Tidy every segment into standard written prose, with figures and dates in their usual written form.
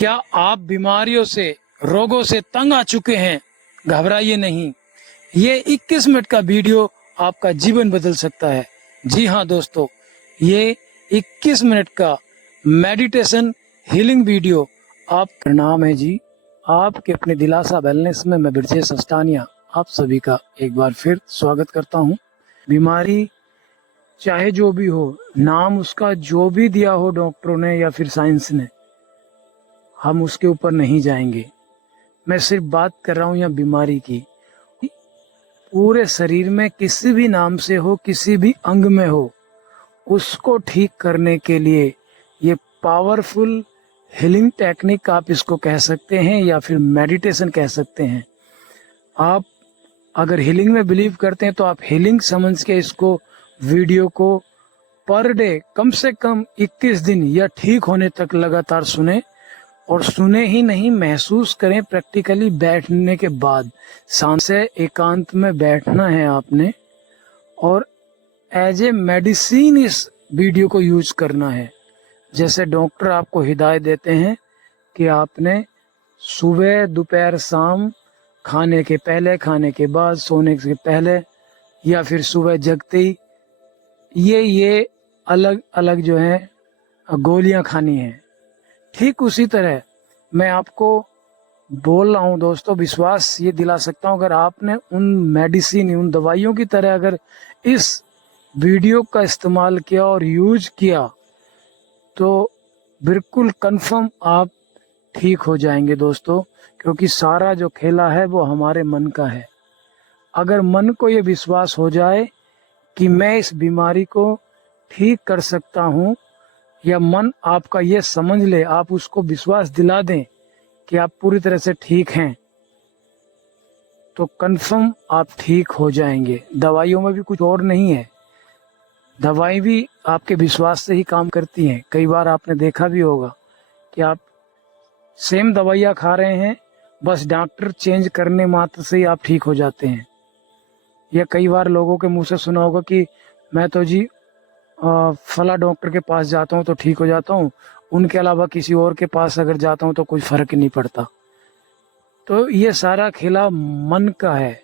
क्या आप बीमारियों से, रोगों से तंग आ चुके हैं? घबराइए नहीं, ये 21 मिनट का वीडियो आपका जीवन बदल सकता है। जी हाँ दोस्तों, ये 21 मिनट का मेडिटेशन हीलिंग वीडियो आपका नाम है जी। आपके अपने दिलासा वेलनेस में मैं ब्रजेश अस्तानिया आप सभी का एक बार फिर स्वागत करता हूँ। बीमारी चाहे जो भी हो, नाम उसका जो भी दिया हो डॉक्टरों ने या फिर साइंस ने, हम उसके ऊपर नहीं जाएंगे। मैं सिर्फ बात कर रहा हूँ यहाँ बीमारी की। पूरे शरीर में किसी भी नाम से हो, किसी भी अंग में हो, उसको ठीक करने के लिए ये पावरफुल हीलिंग टेक्निक आप इसको कह सकते हैं या फिर मेडिटेशन कह सकते हैं। आप अगर हीलिंग में बिलीव करते हैं तो आप हीलिंग समझ के इसको वीडियो को पर डे कम से कम 21 दिन या ठीक होने तक लगातार सुने। और सुने ही नहीं, महसूस करें प्रैक्टिकली बैठने के बाद। शांत से एकांत में बैठना है आपने और एज ए मेडिसिन इस वीडियो को यूज करना है। जैसे डॉक्टर आपको हिदायत देते हैं कि आपने सुबह, दोपहर, शाम, खाने के पहले, खाने के बाद, सोने से पहले या फिर सुबह जगते ही ये अलग अलग जो है गोलियां खानी है। ठीक उसी तरह मैं आपको बोल रहा हूँ दोस्तों, विश्वास ये दिला सकता हूँ, अगर आपने उन मेडिसिन, उन दवाइयों की तरह अगर इस वीडियो का इस्तेमाल किया और यूज किया तो बिल्कुल कंफर्म आप ठीक हो जाएंगे दोस्तों। क्योंकि सारा जो खेला है वो हमारे मन का है। अगर मन को ये विश्वास हो जाए कि मैं इस बीमारी को ठीक कर सकता हूँ, या मन आपका ये समझ ले, आप उसको विश्वास दिला दें कि आप पूरी तरह से ठीक हैं, तो कंफर्म आप ठीक हो जाएंगे। दवाइयों में भी कुछ और नहीं है, दवाई भी आपके विश्वास से ही काम करती हैं। कई बार आपने देखा भी होगा कि आप सेम दवाइयाँ खा रहे हैं, बस डॉक्टर चेंज करने मात्र से ही आप ठीक हो जाते हैं। या कई बार लोगों के मुंह से सुना होगा कि मैं तो जी फला डॉक्टर के पास जाता हूँ तो ठीक हो जाता हूँ, उनके अलावा किसी और के पास अगर जाता हूँ तो कोई फर्क नहीं पड़ता। तो ये सारा खेला मन का है।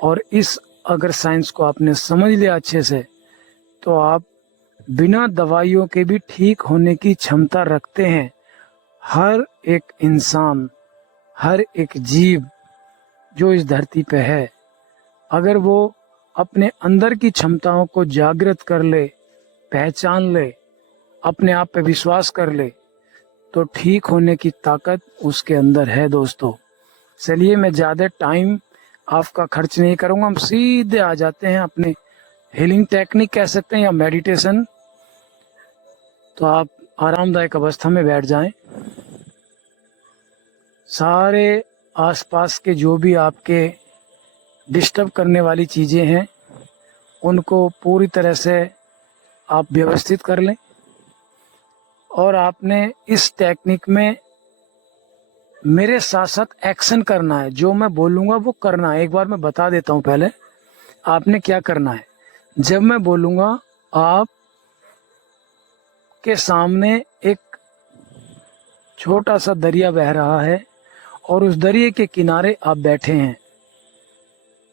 और इस अगर साइंस को आपने समझ लिया अच्छे से, तो आप बिना दवाइयों के भी ठीक होने की क्षमता रखते हैं। हर एक इंसान, हर एक जीव जो इस धरती पे है, अगर वो अपने अंदर की क्षमताओं को जागृत कर ले, पहचान ले, अपने आप पे विश्वास कर ले, तो ठीक होने की ताकत उसके अंदर है दोस्तों। चलिए, मैं ज़्यादा टाइम आपका खर्च नहीं करूँगा, हम सीधे आ जाते हैं अपने हीलिंग टेक्निक कह सकते हैं या मेडिटेशन। तो आप आरामदायक अवस्था में बैठ जाएं। सारे आसपास के जो भी आपके डिस्टर्ब करने वाली चीज़ें हैं उनको पूरी तरह से आप व्यवस्थित कर लें। और आपने इस टेक्निक में मेरे साथ साथ एक्शन करना है। जो मैं बोलूँगा वो करना है। एक बार मैं बता देता हूँ पहले आपने क्या करना है। जब मैं बोलूँगा, आप के सामने एक छोटा सा दरिया बह रहा है और उस दरिया के किनारे आप बैठे हैं।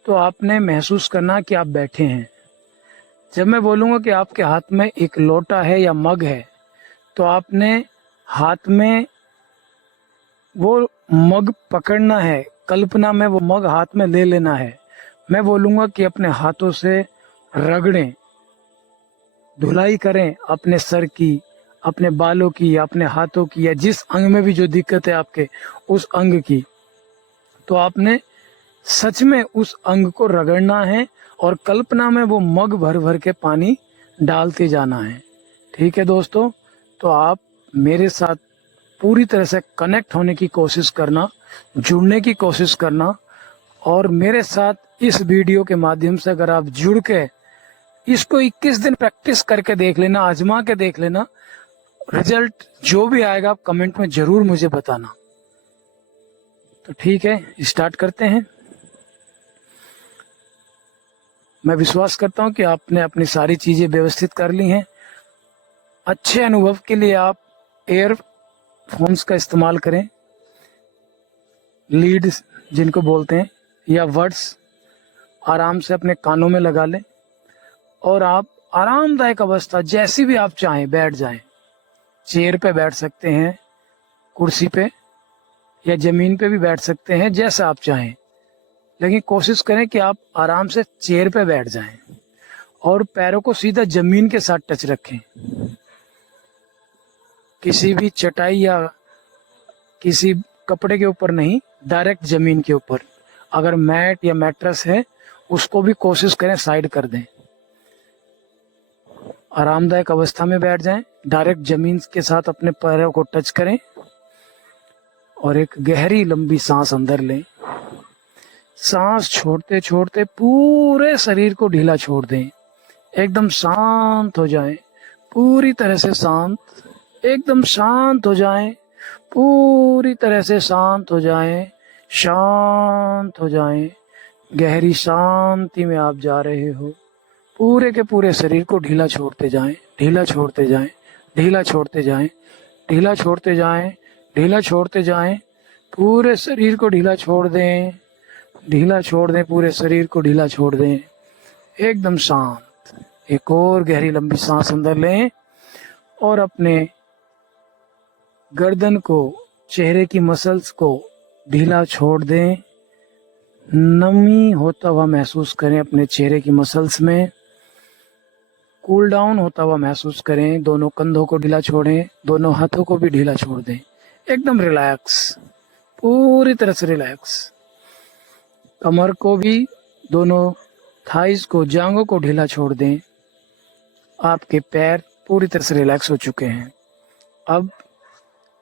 तो आपने महसूस करना कि आप बैठे हैं। जब मैं बोलूँगा कि आपके हाथ में एक लोटा है या मग है, तो आपने हाथ में वो मग पकड़ना है। कल्पना में वो मग हाथ में ले लेना है। मैं बोलूँगा कि अपने हाथों से रगड़ें, धुलाई करें अपने सर की, अपने बालों की, या अपने हाथों की, या जिस अंग में भी जो दिक्कत है आपके, उस अंग की। तो आपने सच में उस अंग को रगड़ना है और कल्पना में वो मग भर भर के पानी डालते जाना है। ठीक है दोस्तों, तो आप मेरे साथ पूरी तरह से कनेक्ट होने की कोशिश करना, जुड़ने की कोशिश करना। और मेरे साथ इस वीडियो के माध्यम से अगर आप जुड़ के इसको 21 दिन प्रैक्टिस करके देख लेना, आजमा के देख लेना, रिजल्ट जो भी आएगा आप कमेंट में जरूर मुझे बताना। तो ठीक है, स्टार्ट करते हैं। मैं विश्वास करता हूं कि आपने अपनी सारी चीजें व्यवस्थित कर ली हैं। अच्छे अनुभव के लिए आप एयर हेडफोन्स का इस्तेमाल करें, लीड जिनको बोलते हैं, या वर्ड्स आराम से अपने कानों में लगा लें और आप आरामदायक अवस्था जैसी भी आप चाहें बैठ जाएं। चेयर पे बैठ सकते हैं, कुर्सी पे या ज़मीन पे भी बैठ सकते हैं, जैसा आप चाहें, लेकिन कोशिश करें कि आप आराम से चेयर पे बैठ जाएं और पैरों को सीधा ज़मीन के साथ टच रखें। किसी भी चटाई या किसी कपड़े के ऊपर नहीं, डायरेक्ट ज़मीन के ऊपर। अगर मैट या मैट्रेस है उसको भी कोशिश करें साइड कर दें। आरामदायक अवस्था में बैठ जाएं, डायरेक्ट ज़मीन के साथ अपने पैरों को टच करें और एक गहरी लंबी सांस अंदर लें। सांस छोड़ते छोड़ते पूरे शरीर को ढीला छोड़ दें। एकदम शांत हो जाएं, पूरी तरह से शांत, एकदम शांत हो जाएं, पूरी तरह से शांत हो जाएं, शांत हो जाएं। गहरी शांति में आप जा रहे हो। पूरे के पूरे शरीर को ढीला छोड़ते जाएं, ढीला छोड़ते जाएं, ढीला छोड़ते जाएं, ढीला छोड़ते जाएं, ढीला छोड़ते जाएं। पूरे शरीर को ढीला छोड़ दें, ढीला छोड़ दें, पूरे शरीर को ढीला छोड़ दें, एकदम शांत। एक और गहरी लंबी सांस अंदर लें और अपने गर्दन को, चेहरे की मसल्स को ढीला छोड़ दें। नमी होता हुआ महसूस करें अपने चेहरे की मसल्स में। कूल डाउन होता हुआ महसूस करें। दोनों कंधों को ढीला छोड़ें, दोनों हाथों को भी ढीला छोड़ दें। एकदम रिलैक्स, पूरी तरह से रिलैक्स। कमर को भी, दोनों थाइज को, जांघों को ढीला छोड़ दें। आपके पैर पूरी तरह से रिलैक्स हो चुके हैं। अब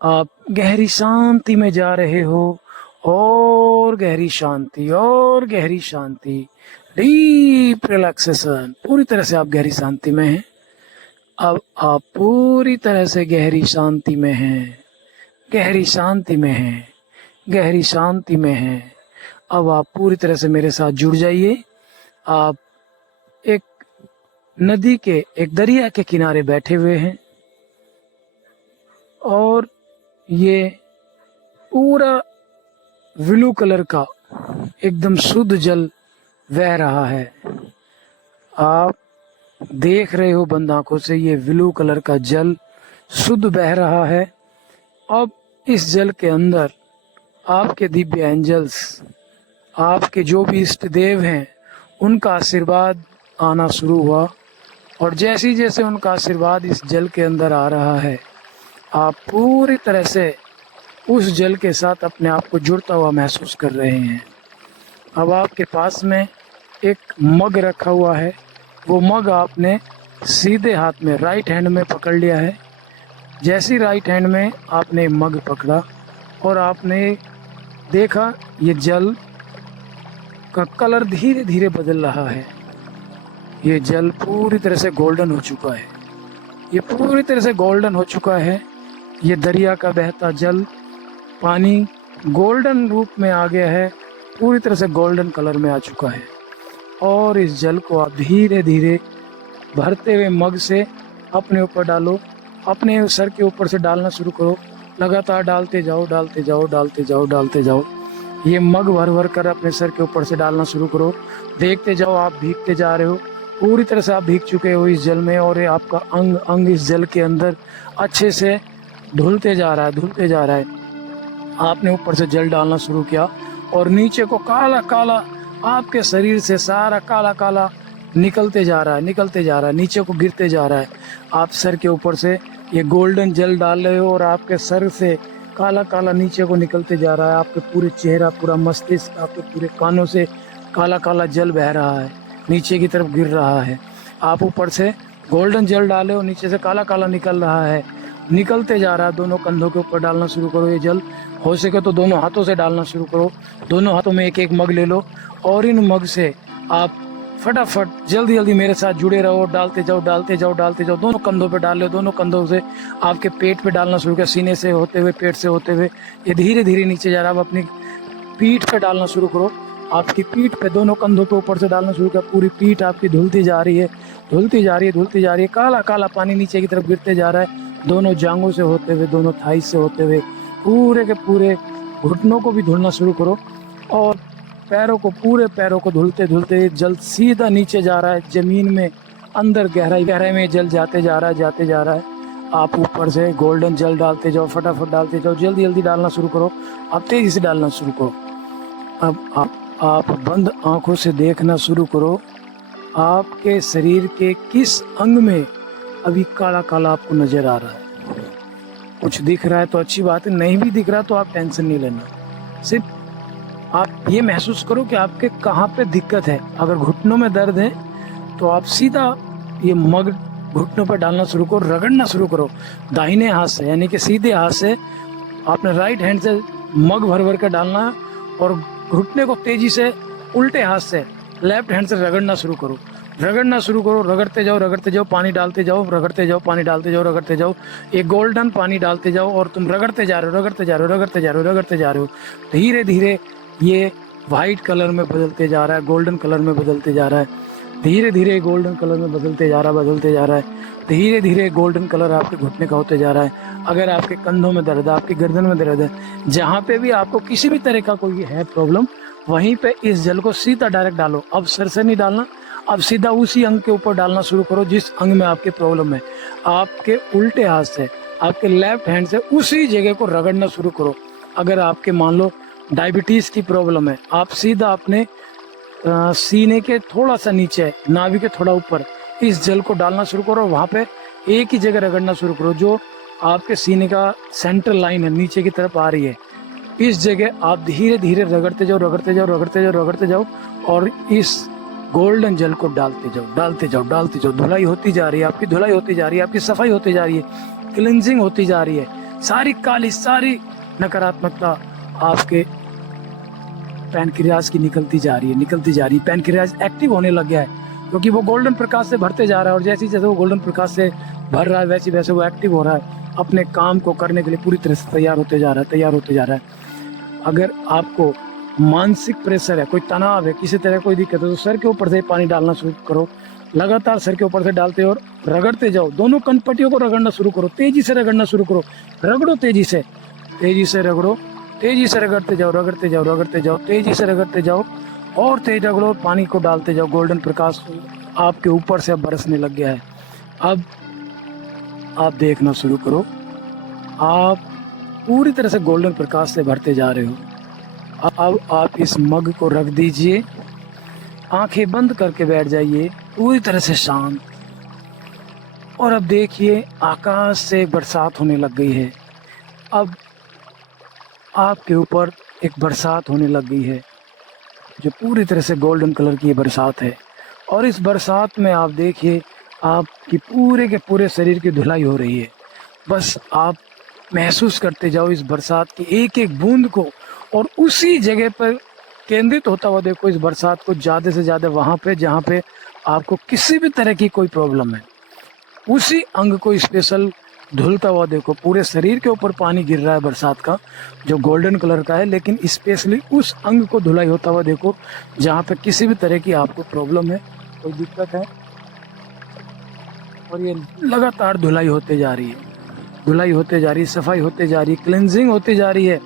आप गहरी शांति में जा रहे हो, और गहरी शांति, और गहरी शांति, डीप रिलैक्सेशन। पूरी तरह से आप गहरी शांति में हैं। अब आप पूरी तरह से गहरी शांति में हैं, गहरी शांति में हैं, गहरी शांति में हैं। अब आप पूरी तरह से मेरे साथ जुड़ जाइए। आप एक नदी के, एक दरिया के किनारे बैठे हुए हैं और ये पूरा ब्लू कलर का एकदम शुद्ध जल बह रहा है। आप देख रहे हो बंद आंखों से, ये ब्लू कलर का जल शुद्ध बह रहा है। अब इस जल के अंदर आपके दिव्य एंजल्स, आपके जो भी इष्ट देव हैं, उनका आशीर्वाद आना शुरू हुआ और जैसे जैसे उनका आशीर्वाद इस जल के अंदर आ रहा है, आप पूरी तरह से उस जल के साथ अपने आप को जुड़ता हुआ महसूस कर रहे हैं। अब आपके पास में एक मग रखा हुआ है। वो मग आपने सीधे हाथ में, राइट हैंड में पकड़ लिया है। जैसी राइट हैंड में आपने मग पकड़ा और आपने देखा ये जल का कलर धीरे धीरे बदल रहा है। ये जल पूरी तरह से गोल्डन हो चुका है। ये पूरी तरह से गोल्डन हो चुका है। ये दरिया का बहता जल, पानी गोल्डन रूप में आ गया है, पूरी तरह से गोल्डन कलर में आ चुका है। और इस जल को आप धीरे धीरे भरते हुए मग से अपने ऊपर डालो, अपने सर के ऊपर से डालना शुरू करो। लगातार डालते जाओ, डालते जाओ, डालते जाओ, डालते जाओ। ये मग भर भर कर अपने सर के ऊपर से डालना शुरू करो। देखते जाओ, आप भीगते जा रहे हो। पूरी तरह से आप भीग चुके हो इस जल में और ये आपका अंग अंग इस जल के अंदर अच्छे से धुलते जा रहा है, धुलते जा रहा है। आपने ऊपर से जल डालना शुरू किया और नीचे को काला काला, आपके शरीर से सारा काला काला निकलते जा रहा है, निकलते जा रहा है, नीचे को गिरते जा रहा है। आप सर के ऊपर से ये गोल्डन जल डाल रहे हो और आपके सर से काला काला नीचे को निकलते जा रहा है। आपके पूरे चेहरा, पूरा मस्तिष्क, आपके पूरे कानों से काला काला जल बह रहा है, नीचे की तरफ गिर रहा है। आप ऊपर से गोल्डन जल डाले हो, नीचे से काला काला निकल रहा है, निकलते जा रहा है। दोनों कंधों के ऊपर डालना शुरू करो ये जल। हो सके तो दोनों हाथों से डालना शुरू करो। दोनों हाथों में एक एक मग ले लो और इन मग से आप फटाफट जल्दी जल्दी मेरे साथ जुड़े रहो। डालते जाओ, डालते जाओ, डालते जाओ। दोनों कंधों पे डाल लो, दोनों कंधों से आपके पेट पे डालना शुरू किया, सीने से होते हुए, पेट से होते हुए ये धीरे धीरे नीचे जा रहा है। अब अपनी पीठ पे डालना शुरू करो। आपकी पीठ पे, दोनों कंधों के ऊपर से डालना शुरू किया। पूरी पीठ आपकी धुलती जा रही है, धुलती जा रही है, धुलती जा रही है। काला काला पानी नीचे की तरफ गिरते जा रहा है। दोनों जांघों से होते हुए, दोनों थाई से होते हुए, पूरे के पूरे घुटनों को भी धुलना शुरू करो। और पैरों को, पूरे पैरों को धुलते धुलते जल सीधा नीचे जा रहा है, जमीन में अंदर गहराई गहराई में जल जाते जा रहा है, जाते जा रहा है। आप ऊपर से गोल्डन जल डालते जाओ, फटाफट डालते जाओ, जल्दी जल्दी डालना शुरू करो, आप तेजी से डालना शुरू करो। अब आप बंद आंखों से देखना शुरू करो, आपके शरीर के किस अंग में अभी काला काला आपको नजर आ रहा है। कुछ दिख रहा है तो अच्छी बात है, नहीं भी दिख रहा तो आप टेंशन नहीं लेना। सिर्फ आप ये महसूस करो कि आपके कहाँ पे दिक्कत है। अगर घुटनों में दर्द है तो आप सीधा ये मग घुटनों पर डालना शुरू करो, रगड़ना शुरू करो दाहिने हाथ से, यानी कि सीधे हाथ से आपने राइट हैंड से मग भर भर कर डालना है और घुटने को तेजी से उल्टे हाथ से लेफ्ट हैंड से रगड़ना शुरू करो, रगड़ना शुरू करो, रगड़ते जाओ, पानी डालते जाओ, रगड़ते जाओ, पानी डालते जाओ, रगड़ते जाओ, एक गोल्डन पानी डालते जाओ और तुम रगड़ते जा रहे हो, रगड़ते जा रहे हो, रगड़ते जा रहे हो, रगड़ते जा रहे हो। धीरे धीरे ये वाइट कलर में बदलते जा रहा है, गोल्डन कलर में बदलते जा रहा है, धीरे धीरे गोल्डन कलर में बदलते जा रहा है, बदलते जा रहा है। धीरे धीरे गोल्डन कलर आपके घुटने का होते जा रहा है। अगर आपके कंधों में दर्द है, आपकी गर्दन में दर्द है, जहाँ पे भी आपको किसी भी तरह का कोई है प्रॉब्लम, वहीं पे इस जल को सीधा डायरेक्ट डालो। अब सर से नहीं डालना, अब सीधा उसी अंग के ऊपर डालना शुरू करो जिस अंग में आपके प्रॉब्लम है। आपके उल्टे हाथ से, आपके लेफ्ट हैंड से उसी जगह को रगड़ना शुरू करो। अगर आपके मान लो डायबिटीज की प्रॉब्लम है, आप सीधा अपने सीने के थोड़ा सा नीचे, नाभि के थोड़ा ऊपर इस जल को डालना शुरू करो। वहाँ पे एक ही जगह रगड़ना शुरू करो जो आपके सीने का सेंट्रल लाइन है, नीचे की तरफ आ रही है। इस जगह आप धीरे धीरे रगड़ते जाओ, रगड़ते जाओ, रगड़ते जाओ, रगड़ते जाओ और इस गोल्डन जल को डालते जाओ, डालते जाओ, डालते जाओ। धुलाई होती जा रही है, आपकी धुलाई होती जा रही है, आपकी सफाई होती जा रही है, क्लिनजिंग होती जा रही है। सारी काली, सारी नकारात्मकता आपके पैनक्रियाज की निकलती जा रही है, निकलती जा रही है। पैनक्रियाज एक्टिव होने लग गया है क्योंकि वो गोल्डन प्रकाश से भरते जा रहा है और जैसे जैसे वो गोल्डन प्रकाश से भर रहा है वैसे वैसे वो एक्टिव हो रहा है, अपने काम को करने के लिए पूरी तरह से तैयार होते जा रहा है, तैयार होते जा रहा है। अगर आपको मानसिक प्रेशर है, कोई तनाव है, किसी तरह कोई दिक्कत है तो सर के ऊपर से पानी डालना शुरू करो। लगातार सर के ऊपर से डालते और रगड़ते जाओ, दोनों कनपट्टियों को रगड़ना शुरू करो, तेजी से रगड़ना शुरू करो, रगड़ो तेजी से, तेजी से रगड़ो, तेजी से रगड़ते जाओ, रगड़ते जाओ, रगड़ते जाओ, तेजी से रगड़ते जाओ और तेज रगड़ो, पानी को डालते जाओ। गोल्डन प्रकाश आपके ऊपर से अब बरसने लग गया है। अब आप देखना शुरू करो, आप पूरी तरह से गोल्डन प्रकाश से भरते जा रहे हो। अब आप इस मग को रख दीजिए, आंखें बंद करके बैठ जाइए पूरी तरह से शांत। और अब देखिए आकाश से बरसात होने लग गई है। अब आपके ऊपर एक बरसात होने लग गई है जो पूरी तरह से गोल्डन कलर की बरसात है। और इस बरसात में आप देखिए आपकी पूरे के पूरे शरीर की धुलाई हो रही है। बस आप महसूस करते जाओ इस बरसात की एक एक बूंद को और उसी जगह पर केंद्रित होता हुआ देखो इस बरसात को, ज़्यादा से ज़्यादा वहाँ पे जहाँ पे आपको किसी भी तरह की कोई प्रॉब्लम है, उसी अंग को स्पेशल धुलता हुआ देखो। पूरे शरीर के ऊपर पानी गिर रहा है बरसात का जो गोल्डन कलर का है, लेकिन स्पेशली उस अंग को धुलाई होता हुआ देखो जहाँ पे किसी भी तरह की आपको प्रॉब्लम है, कोई दिक्कत है। और ये लगातार धुलाई होते जा रही है, धुलाई होते जा रही है, सफाई होते जा रही है, क्लिनजिंग होती जा रही है।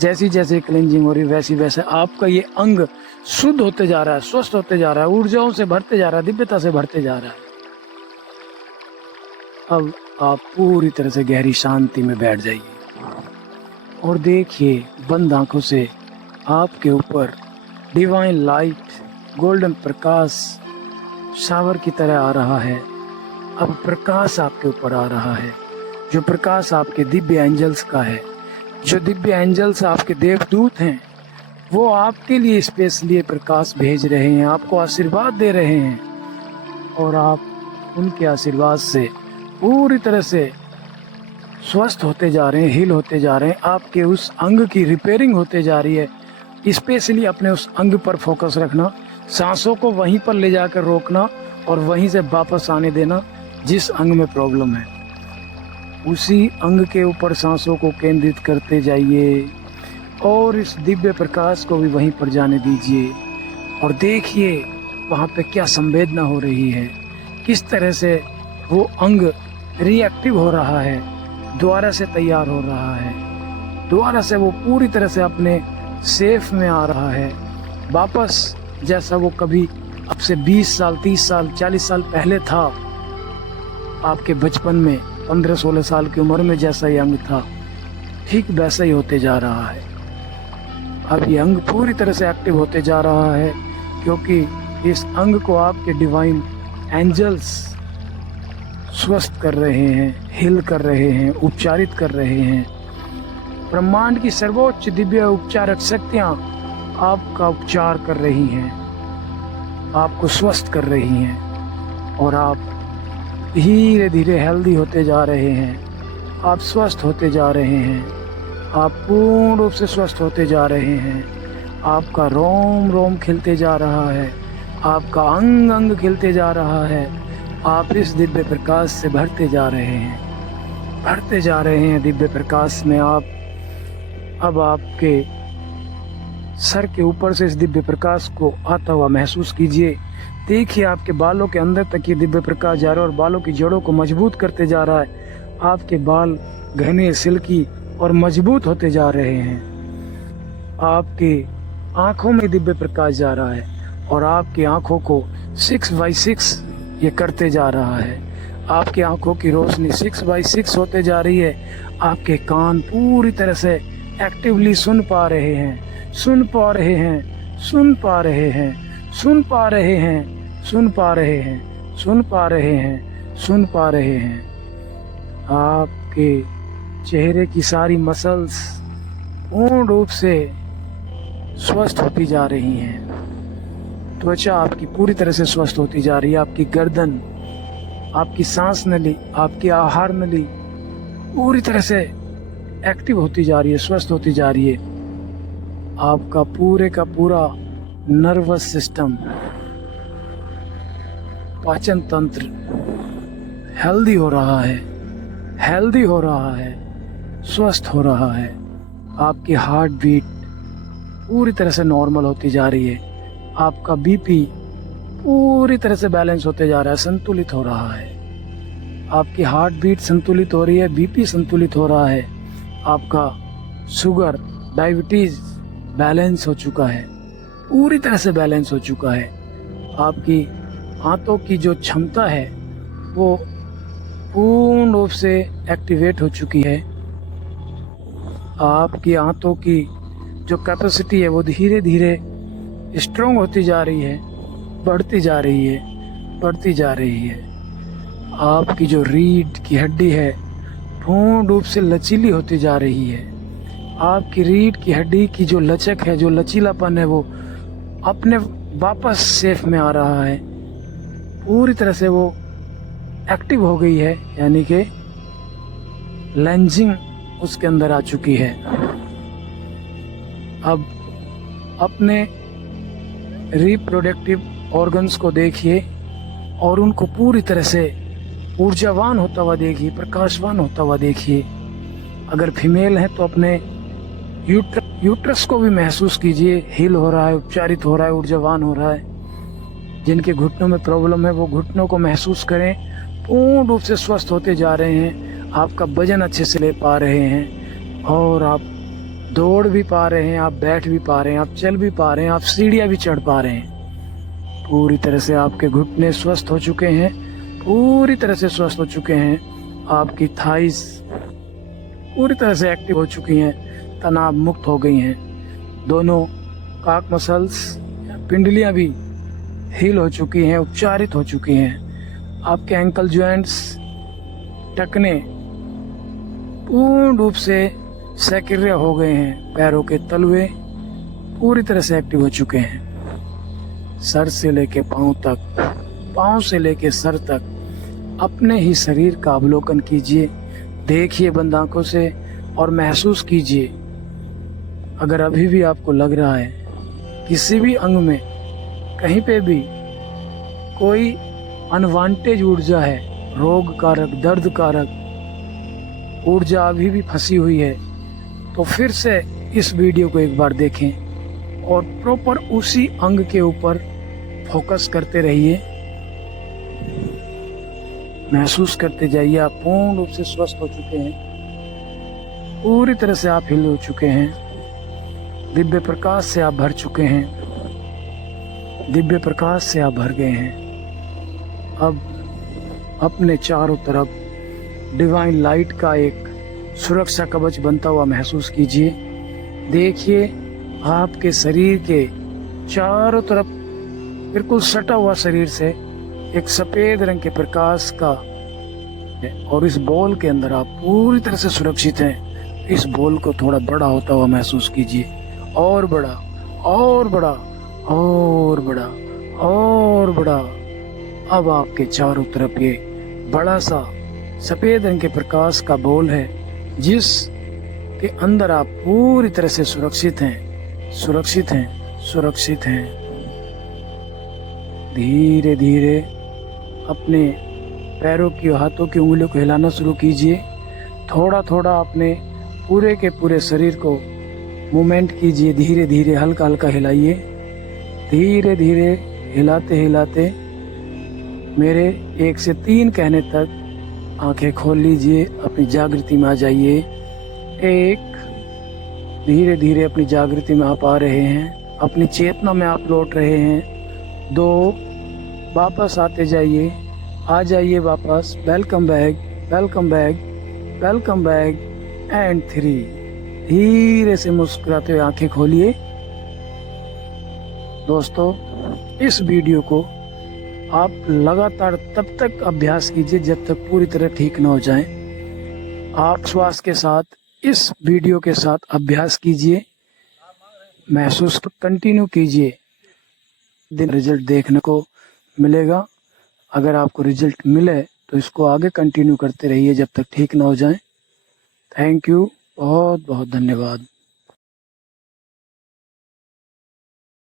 जैसी जैसे क्लिनजिंग हो रही है वैसी वैसे आपका ये अंग शुद्ध होते जा रहा है, स्वस्थ होते जा रहा है, ऊर्जाओं से भरते जा रहा है, दिव्यता से भरते जा रहा है। अब आप पूरी तरह से गहरी शांति में बैठ जाइए और देखिए बंद आंखों से आपके ऊपर डिवाइन लाइट, गोल्डन प्रकाश शावर की तरह आ रहा है। अब प्रकाश आपके ऊपर आ रहा है, जो प्रकाश आपके दिव्य एंजल्स का है, जो दिव्य एंजल्स आपके देवदूत हैं, वो आपके लिए स्पेशली प्रकाश भेज रहे हैं, आपको आशीर्वाद दे रहे हैं। और आप उनके आशीर्वाद से पूरी तरह से स्वस्थ होते जा रहे हैं, हील होते जा रहे हैं। आपके उस अंग की रिपेयरिंग होते जा रही है। स्पेशली अपने उस अंग पर फोकस रखना, सांसों को वहीं पर ले जाकर रोकना और वहीं से वापस आने देना जिस अंग में प्रॉब्लम है, उसी अंग के ऊपर सांसों को केंद्रित करते जाइए और इस दिव्य प्रकाश को भी वहीं पर जाने दीजिए। और देखिए वहाँ पे क्या संवेदना हो रही है, किस तरह से वो अंग रिएक्टिव हो रहा है, दोबारा से तैयार हो रहा है, दोबारा से वो पूरी तरह से अपने सेफ में आ रहा है, वापस जैसा वो कभी अब से 20 साल 30 साल 40 साल पहले था, आपके बचपन में 15-16 साल की उम्र में जैसा ये अंग था, ठीक वैसा ही होते जा रहा है। अब ये अंग पूरी तरह से एक्टिव होते जा रहा है, क्योंकि इस अंग को आपके डिवाइन एंजल्स स्वस्थ कर रहे हैं, हिल कर रहे हैं, उपचारित कर रहे हैं। ब्रह्मांड की सर्वोच्च दिव्य उपचारक शक्तियाँ आपका उपचार कर रही हैं, आपको स्वस्थ कर रही हैं, और आप धीरे धीरे हेल्दी होते जा रहे हैं, आप स्वस्थ होते जा रहे हैं, आप पूर्ण रूप से स्वस्थ होते जा रहे हैं। आपका रोम रोम खिलते जा रहा है, आपका अंग अंग खिलते जा रहा है, आप इस दिव्य प्रकाश से भरते जा रहे हैं, भरते जा रहे हैं दिव्य प्रकाश में। आप अब आपके सर के ऊपर से इस दिव्य प्रकाश को आता हुआ महसूस कीजिए। देखिए आपके बालों के अंदर तक ये दिव्य प्रकाश जा रहा है और बालों की जड़ों को मजबूत करते जा रहा है। आपके बाल घने, सिल्की और मजबूत होते जा रहे हैं। आपके आंखों में दिव्य प्रकाश जा रहा है और आपकी आंखों को 6x6 ये करते जा रहा है। आपकी आंखों की रोशनी 6x6 होते जा रही है। आपके कान पूरी तरह से एक्टिवली सुन पा रहे हैं, सुन पा रहे हैं, सुन पा रहे हैं, सुन पा रहे हैं, सुन पा रहे हैं, सुन पा रहे हैं, सुन पा रहे हैं। आपके चेहरे की सारी मसल्स पूर्ण रूप से स्वस्थ होती जा रही हैं। त्वचा आपकी पूरी तरह से स्वस्थ होती जा रही है। आपकी गर्दन, आपकी सांस नली, आपकी आहार नली पूरी तरह से एक्टिव होती जा रही है, स्वस्थ होती जा रही है। आपका पूरे का पूरा नर्वस सिस्टम, पाचन तंत्र हेल्दी हो रहा है, हेल्दी हो रहा है, स्वस्थ हो रहा है। आपकी हार्ट बीट पूरी तरह से नॉर्मल होती जा रही है। आपका बीपी पूरी तरह से बैलेंस होते जा रहा है, संतुलित हो रहा है। आपकी हार्ट बीट संतुलित हो रही है, बीपी संतुलित हो रहा है। आपका शुगर, डायबिटीज बैलेंस हो चुका है, पूरी तरह से बैलेंस हो चुका है। आपकी हाथों की जो क्षमता है वो पूर्ण रूप से एक्टिवेट हो चुकी है। आपकी हाथों की जो कैपेसिटी है वो धीरे धीरे स्ट्रॉन्ग होती जा रही है, बढ़ती जा रही है, बढ़ती जा रही है। आपकी जो रीढ़ की हड्डी है पूर्ण रूप से लचीली होती जा रही है। आपकी रीढ़ की हड्डी की जो लचक है, जो लचीलापन है, वो अपने वापस सेफ में आ रहा है। पूरी तरह से वो एक्टिव हो गई है, यानी कि लंजिंग उसके अंदर आ चुकी है। अब अपने रिप्रोडक्टिव ऑर्गन्स को देखिए और उनको पूरी तरह से ऊर्जावान होता हुआ देखिए, प्रकाशवान होता हुआ देखिए। अगर फीमेल है तो अपने यूट्रस को भी महसूस कीजिए, हील हो रहा है, उपचारित हो रहा है, ऊर्जावान हो रहा है। जिनके घुटनों में प्रॉब्लम है वो घुटनों को महसूस करें, पूर्ण रूप से स्वस्थ होते जा रहे हैं। आपका वजन अच्छे से ले पा रहे हैं और आप दौड़ भी पा रहे हैं, आप बैठ भी पा रहे हैं, आप चल भी पा रहे हैं, आप सीढ़ियाँ भी चढ़ पा रहे हैं। पूरी तरह से आपके घुटने स्वस्थ हो चुके हैं, पूरी तरह से स्वस्थ हो चुके हैं। आपकी थाइस पूरी तरह से एक्टिव हो चुकी हैं, तनाव मुक्त हो गई हैं। दोनों काक मसल्स, पिंडलियाँ भी हील हो चुकी हैं, उपचारित हो चुकी हैं। आपके एंकल जॉइंट्स, टखने पूर्ण रूप से सक्रिय हो गए हैं। पैरों के तलवे पूरी तरह से एक्टिव हो चुके हैं। सर से लेके पांव तक, पांव से लेके सर तक अपने ही शरीर का अवलोकन कीजिए, देखिए बंद आंखों से और महसूस कीजिए। अगर अभी भी आपको लग रहा है किसी भी अंग में कहीं पे भी कोई अनवांटेज ऊर्जा है, रोग कारक, दर्द कारक ऊर्जा अभी भी फंसी हुई है, तो फिर से इस वीडियो को एक बार देखें और प्रॉपर उसी अंग के ऊपर फोकस करते रहिए। महसूस करते जाइए आप पूर्ण रूप से स्वस्थ हो चुके हैं। पूरी तरह से आप हिल हो चुके हैं। दिव्य प्रकाश से आप भर चुके हैं। दिव्य प्रकाश से आप भर गए हैं। अब अपने चारों तरफ डिवाइन लाइट का एक सुरक्षा कवच बनता हुआ महसूस कीजिए। देखिए आपके शरीर के चारों तरफ बिल्कुल सटा हुआ शरीर से एक सफेद रंग के प्रकाश का, और इस बॉल के अंदर आप पूरी तरह से सुरक्षित हैं। इस बॉल को थोड़ा बड़ा होता हुआ महसूस कीजिए, और बड़ा और बड़ा और बड़ा और बड़ा। अब आपके चारों तरफ ये बड़ा सा सफेद रंग के प्रकाश का बॉल है, जिस के अंदर आप पूरी तरह से सुरक्षित हैं, सुरक्षित हैं, सुरक्षित हैं। धीरे धीरे अपने पैरों की, हाथों की उंगलियों को हिलाना शुरू कीजिए। थोड़ा थोड़ा अपने पूरे के पूरे शरीर को मूवमेंट कीजिए। धीरे धीरे हल्का हल्का हिलाइए। धीरे धीरे हिलाते हिलाते मेरे 1 से 3 कहने तक आंखें खोल लीजिए। अपनी जागृति में आ जाइए। 1, धीरे धीरे अपनी जागृति में आप आ रहे हैं। अपनी चेतना में आप लौट रहे हैं। 2, वापस आते जाइए, आ जाइए वापस। Welcome back, welcome back, welcome back. And 3, धीरे से मुस्कुराते हुए आंखें खोलिए। दोस्तों, इस वीडियो को आप लगातार तब तक अभ्यास कीजिए जब तक पूरी तरह ठीक न हो जाएं। आप श्वास के साथ इस वीडियो के साथ अभ्यास कीजिए, महसूस कंटिन्यू कीजिए। दिन रिजल्ट देखने को मिलेगा। अगर आपको रिजल्ट मिले तो इसको आगे कंटिन्यू करते रहिए जब तक ठीक ना हो जाए। थैंक यू, बहुत बहुत धन्यवाद।